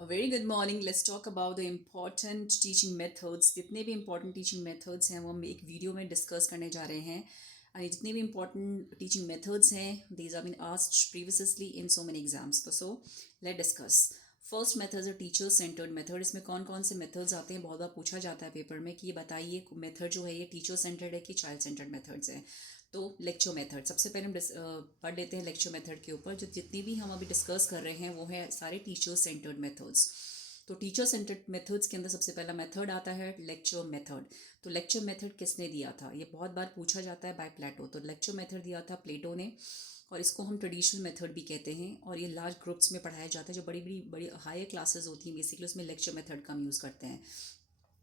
A very good morning. Let's talk about the important teaching methods. जितने भी important teaching methods हैं वो हम एक वीडियो में डिस्कस करने जा रहे हैं. और जितने भी important teaching methods हैं these have been asked previously in so many exams. So let's discuss. First method है टीचर सेंटर्ड मेथड. इसमें कौन कौन से मेथड्स आते हैं बहुत बार पूछा जाता है पेपर में कि ये बताइए मेथड जो है ये टीचर सेंटर्ड है कि चाइल्ड सेंटर्ड मेथड्स हैं. तो लेक्चर मेथड सबसे पहले हम पढ़ लेते हैं लेक्चर मेथड के ऊपर. जो जितनी भी हम अभी डिस्कस कर रहे हैं वो है सारे टीचर सेंटर्ड मेथड्स. तो टीचर सेंटर्ड मेथड्स के अंदर सबसे पहला मेथड आता है लेक्चर मेथड. तो लेक्चर मेथड किसने दिया था ये बहुत बार पूछा जाता है बाय प्लेटो. तो लेक्चर मेथड दिया था प्लेटो ने और इसको हम ट्रेडिशनल मेथड भी कहते हैं. और ये लार्ज ग्रुप्स में पढ़ाया जाता है. जो बड़ी बड़ी बड़ी हायर क्लासेस होती हैं बेसिकली उसमें लेक्चर मेथड का हम यूज़ करते हैं.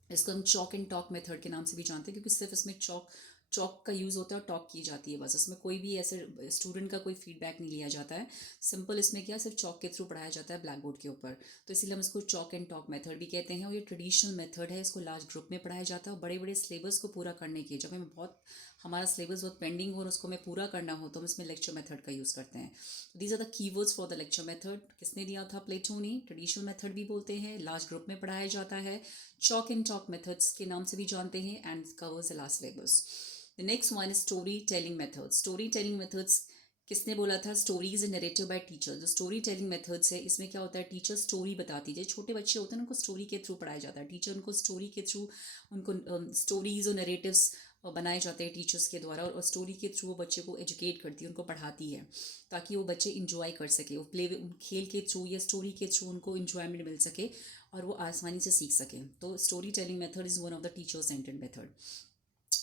इसको हम चॉक एंड टॉक मेथड के नाम से भी जानते हैं क्योंकि सिर्फ इसमें चॉक चॉक का यूज़ होता है और टॉक की जाती है. बस इसमें कोई भी ऐसे स्टूडेंट का कोई फीडबैक नहीं लिया जाता है. सिंपल इसमें क्या सिर्फ चॉक के थ्रू पढ़ाया जाता है ब्लैक बोर्ड के ऊपर. तो इसीलिए हम इसको चॉक एंड टॉक मेथड भी कहते हैं. और ये ट्रेडिशनल मेथड है. इसको लार्ज ग्रुप में पढ़ाया जाता है और बड़े बड़े सिलेबस को पूरा करने के जब हमें बहुत हमारा सिलेबस बहुत पेंडिंग हो और उसको हमें पूरा करना हो तो हम इसमें लेक्चर मेथड का यूज़ करते हैं. These are the keywords for the lecture method. किसने दिया था? प्लेटो ने. ट्रेडिशनल मेथड भी बोलते हैं. लार्ज ग्रुप में पढ़ाया जाता है. चॉक एंड टॉक मेथड्स के नाम से भी जानते हैं. And covers the last syllabus. The next one is story telling methods. Story telling methods किसने बोला था? Stories and narrative by teacher. जो स्टोरी टेलिंग मेथड्स है इसमें क्या होता है टीचर स्टोरी बताती है. छोटे बच्चे होते हैं उनको स्टोरी के थ्रू पढ़ाया जाता है. टीचर उनको स्टोरी के थ्रू उनको स्टोरीज और नरेटिव्स बनाए जाते हैं टीचर्स के द्वारा. और स्टोरी के थ्रू वो बच्चे को एजुकेट करती है उनको पढ़ाती है ताकि वो बच्चे इंजॉय कर सके. वो खेल के थ्रू या स्टोरी के थ्रू उनको इंजॉयमेंट मिल सके और वो आसानी से सीख सकें. तो story telling method is one of the teacher centred method.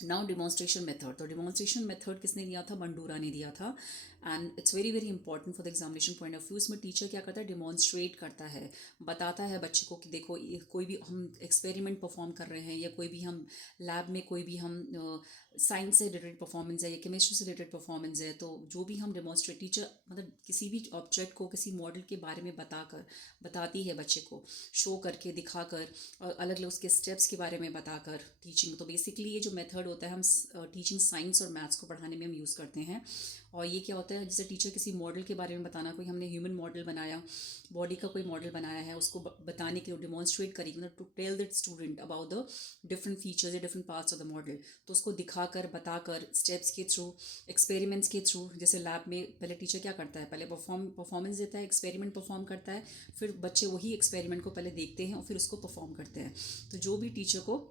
Now demonstration method. तो डिमॉन्स्ट्रेशन मेथड किसने दिया था? बंडूरा ने दिया था. And it's very very important for the examination point of view. इसमें टीचर क्या करता है? डिमॉन्स्ट्रेट करता है, बताता है बच्चे को कि देखो कोई भी हम एक्सपेरिमेंट परफॉर्म कर रहे हैं या कोई भी हम लैब में कोई भी हम साइंस से रिलेटेड परफॉर्मेंस है या केमिस्ट्री से रिलेटेड परफॉर्मेंस है तो जो भी हम डिमॉन्स्ट्रेट टीचर मतलब किसी भी ऑब्जेक्ट को किसी मॉडल के बारे में बताती है बच्चे को शो करके दिखाकर और अलग अलग उसके स्टेप्स के बारे में बताकर टीचिंग. तो बेसिकली ये जो मेथड होता है हम टीचिंग साइंस और मैथ्स को पढ़ाने में हम यूज़ करते हैं. और ये क्या होता है जैसे टीचर किसी मॉडल के बारे में बताना, कोई हमने ह्यूमन मॉडल बनाया, बॉडी का कोई मॉडल बनाया है उसको बताने के लिए डिमॉन्स्ट्रेट करेगी मतलब to tell that student about the different features या different parts of the model. तो उसको दिखाकर बताकर स्टेप्स के थ्रू एक्सपेरिमेंट्स के थ्रू. जैसे लैब में पहले टीचर क्या करता है? पहले परफॉर्मेंस देता है, एक्सपेरिमेंट परफॉर्म करता है, फिर बच्चे वही एक्सपेरिमेंट को पहले देखते हैं और फिर उसको परफॉर्म करते हैं. तो जो भी टीचर को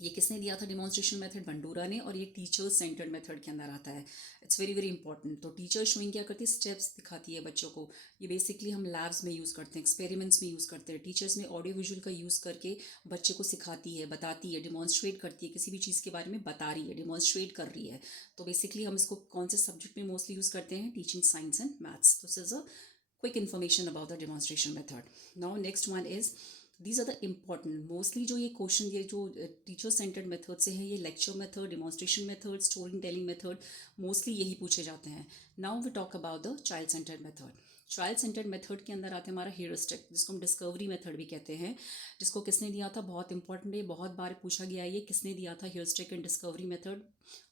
ये किसने दिया था डिमॉन्स्ट्रेशन मेथड? बंडूरा ने. और ये टीचर सेंटर्ड मेथड के अंदर आता है. It's very very important. तो टीचर शोइंग क्या करती है? स्टेप्स दिखाती है बच्चों को. ये बेसिकली हम लैब्स में यूज़ करते हैं, एक्सपेरिमेंट्स में यूज़ करते हैं. टीचर्स में ऑडियो विजुअल का यूज़ करके बच्चे को सिखाती है, बताती है, डिमॉन्स्ट्रेट करती है. किसी भी चीज़ के बारे में बता रही है, डिमॉन्स्ट्रेट कर रही है. तो बेसिकली हम इसको कौन से सब्जेक्ट में मोस्टली यूज़ करते हैं? Teaching science and maths. This is a quick information about the demonstration method. Now next one is these are the important mostly जो ये क्वेश्चन ये जो टीचर सेंटर्ड मेथड से है ये lecture method, demonstration method, story telling method mostly यही पूछे जाते हैं. Now we talk about the child centred method. Child centred method के अंदर आते हैं हमारा ह्यूरिस्टिक जिसको हम डिस्कवरी मेथड भी कहते हैं. जिसको किसने दिया था? बहुत इंपॉर्टेंट है, बहुत बार पूछा गया है ये किसने दिया था heuristic and discovery method?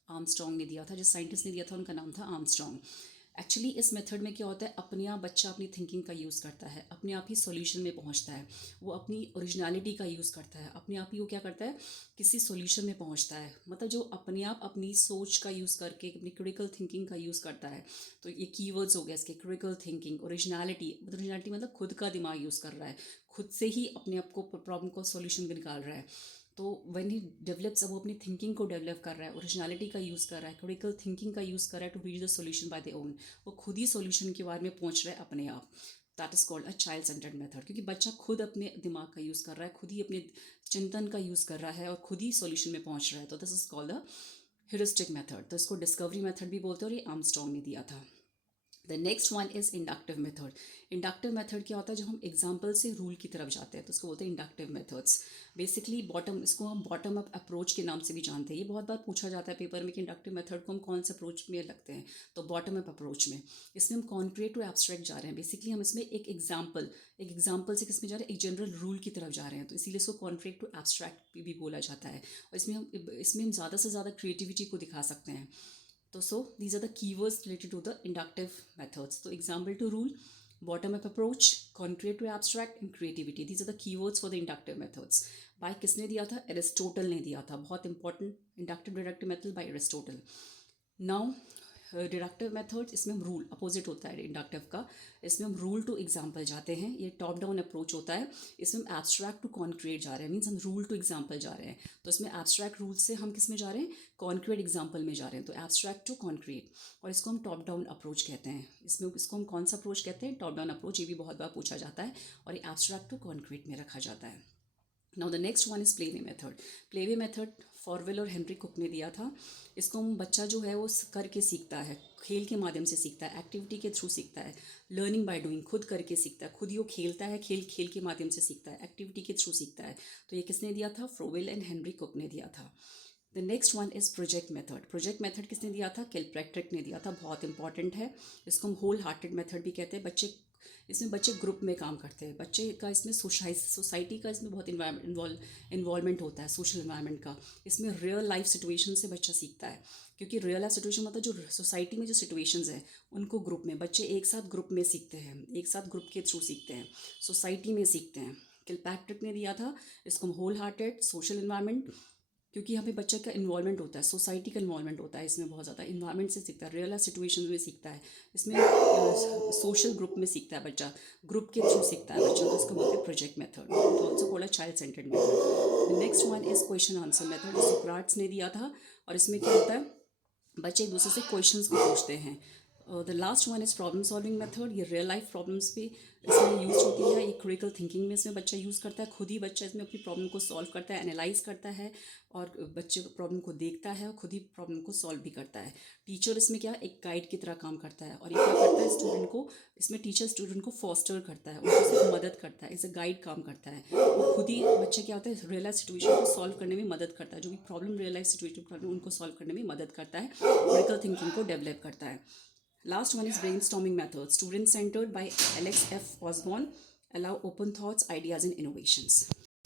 Armstrong ने दिया था. जिस साइंटिस्ट ने दिया था उनका नाम था आर्मस्ट्रॉन्ग. एक्चुअली इस मेथड में क्या होता है अपने आप बच्चा अपनी थिंकिंग का यूज़ करता है, अपने आप ही सॉल्यूशन में पहुंचता है. वो अपनी ओरिजिनलिटी का यूज़ करता है, अपने आप ही वो क्या करता है किसी सॉल्यूशन में पहुंचता है. मतलब जो अपने आप अपनी सोच का यूज़ करके अपनी क्रिटिकल थिंकिंग का यूज़ करता है. तो ये कीवर्ड्स हो गए इसके क्रिटिकल थिंकिंग, ओरिजिनलिटी मतलब खुद का दिमाग यूज़ कर रहा है, खुद से ही अपने आप को प्रॉब्लम को सॉल्यूशन निकाल रहा है. तो व्हेन ही डेवलप्स अब वो अपनी थिंकिंग को डेवलप कर रहा है, ओरिजिनलिटी का यूज़ कर रहा है, क्रिटिकल थिंकिंग का यूज़ कर रहा है to reach the solution by the own. वो खुद ही सॉल्यूशन के बारे में पहुंच रहा है अपने आप. That is called a child centred method क्योंकि बच्चा खुद अपने दिमाग का यूज़ कर रहा है, खुद ही अपने चिंतन का यूज़ कर रहा है और खुद ही सॉल्यूशन में पहुंच रहा है. तो this is called a heuristic method. तो इसको डिस्कवरी मेथड भी बोलते हैं और ये आर्मस्ट्रॉन्ग ने दिया था. The next one is inductive method. Inductive method क्या होता है? जब हम एग्जाम्पल से रूल की तरफ जाते हैं तो उसको बोलते हैं इंडक्टिव मेथड्स. बेसिकली इसको हम बॉटम अप अप्रोच के नाम से भी जानते हैं. ये बहुत बार पूछा जाता है पेपर में कि इंडक्टिव मेथड को हम कौन से अप्रोच में लगते हैं. तो बॉटम अप अप्रोच में इसमें हम कॉन्क्रीट टू एब्स्ट्रैक्ट जा रहे हैं. बेसिकली हम इसमें एक एग्जाम्पल से किस में जा रहे हैं? एक जनरल रूल की तरफ जा रहे हैं. तो इसीलिए इसको कॉन्क्रीट टू एब्स्ट्रैक्ट भी बोला जाता है. और इसमें हम ज़्यादा से ज़्यादा क्रिएटिविटी को दिखा सकते हैं. तो so these are the keywords related to the inductive methods. तो example to rule bottom up approach, concrete to abstract and creativity, these are the keywords for the inductive methods. By किसने दिया था? Aristotle ने दिया था। बहुत important, inductive deductive method by Aristotle. Now deductive method, इसमें हम रूल अपोजिट होता है इंडक्टिव का, इसमें हम रूल टू एग्जाम्पल जाते हैं। ये टॉप डाउन अप्रोच होता है, इसमें हम एब्स्ट्रैक्ट टू कॉन्क्रीट जा रहे हैं, मीन्स हम रूल टू एग्जाम्पल जा रहे हैं। तो इसमें एब्स्ट्रैक्ट रूल से हम किस में जा रहे हैं? कॉन्क्रीट एग्जाम्पल में जा रहे हैं। तो एब्स्ट्रैक्ट टू कॉन्क्रीट, और इसको हम टॉप डाउन अप्रोच कहते हैं। इसमें इसको हम कौन सा अप्रोच कहते हैं? Top down approach. ये भी बहुत बार पूछा जाता है, और ये एब्स्ट्रैक्ट टू कॉन्क्रीट में रखा जाता है। Now the next one is playway method. Playway method Froebel और हेनरी कुक ने दिया था। इसको हम बच्चा जो है वो करके सीखता है, खेल के माध्यम से सीखता है, एक्टिविटी के थ्रू सीखता है। लर्निंग बाय डूइंग, खुद करके सीखता है, खुद ही वो खेलता है, खेल खेल के माध्यम से सीखता है, एक्टिविटी के थ्रू सीखता है। तो ये किसने दिया था? फ्रोवेल एंड हेनरी कुक ने दिया था। The next one is project method. Project method किसने दिया था? किलपैट्रिक ने दिया था। बहुत इंपॉर्टेंट है, इसको हम होल हार्टेड मेथड भी कहते हैं। बच्चे, इसमें बच्चे ग्रुप में काम करते हैं, बच्चे का इसमें सोसाइटी का इसमें बहुत इन्वॉल्वमेंट होता है, सोशल इन्वायरमेंट का। इसमें रियल लाइफ सिचुएशन से बच्चा सीखता है, क्योंकि रियल लाइफ सिचुएशन मतलब जो सोसाइटी में जो सिचुएशंस हैं उनको ग्रुप में, बच्चे एक साथ ग्रुप में सीखते हैं, एक साथ ग्रुप के थ्रू सीखते हैं, सोसाइटी में सीखते हैं। किलपैट्रिक ने दिया था इसको हम होल हार्टेड सोशल इन्वायरमेंट, क्योंकि हमें बच्चे का इन्वॉल्वमेंट होता है, सोसाइटी का इन्वॉल्वमेंट होता है, इसमें बहुत ज़्यादा इन्वायरमेंट से सीखता है, रियल लाइफ सिचुएशन में सीखता है, इसमें सोशल ग्रुप में सीखता है बच्चा, ग्रुप के थ्रू सीखता है बच्चा। तो इसको बोलते हैं project method, also called child centred method. Next one is question answer method, Socrates ने दिया था। और इसमें क्या होता है? बच्चे एक दूसरे से क्वेश्चंस को पूछते हैं। The last one is problem solving method. ये रियल लाइफ प्रॉब्लम्स भी इसमें यूज होती है, ये क्रिटिकल थिंकिंग में इसमें बच्चा यूज़ करता है, खुद ही बच्चा इसमें अपनी प्रॉब्लम को सॉल्व करता है, एनालाइज करता है, और बच्चे को प्रॉब्लम को देखता है और खुद ही प्रॉब्लम को सॉल्व भी करता है। टीचर इसमें क्या, एक गाइड की तरह काम करता है, और ये क्या करता है? स्टूडेंट को, इसमें टीचर स्टूडेंट को फॉस्टर करता है, उनको सिर्फ मदद करता है, एज अ गाइड काम करता है। वो खुद ही बच्चे क्या होता है, रियल लाइफ सिचुएशन को सॉल्व करने में मदद करता है, जो भी प्रॉब्लम रियल लाइफ सिचुएशन उनको सॉल्व करने में मदद करता है, क्रिटिकल थिंकिंग को डेवलप करता है। Last one is brainstorming method, student centered by Alex F. Osborne, allow open thoughts, ideas and innovations.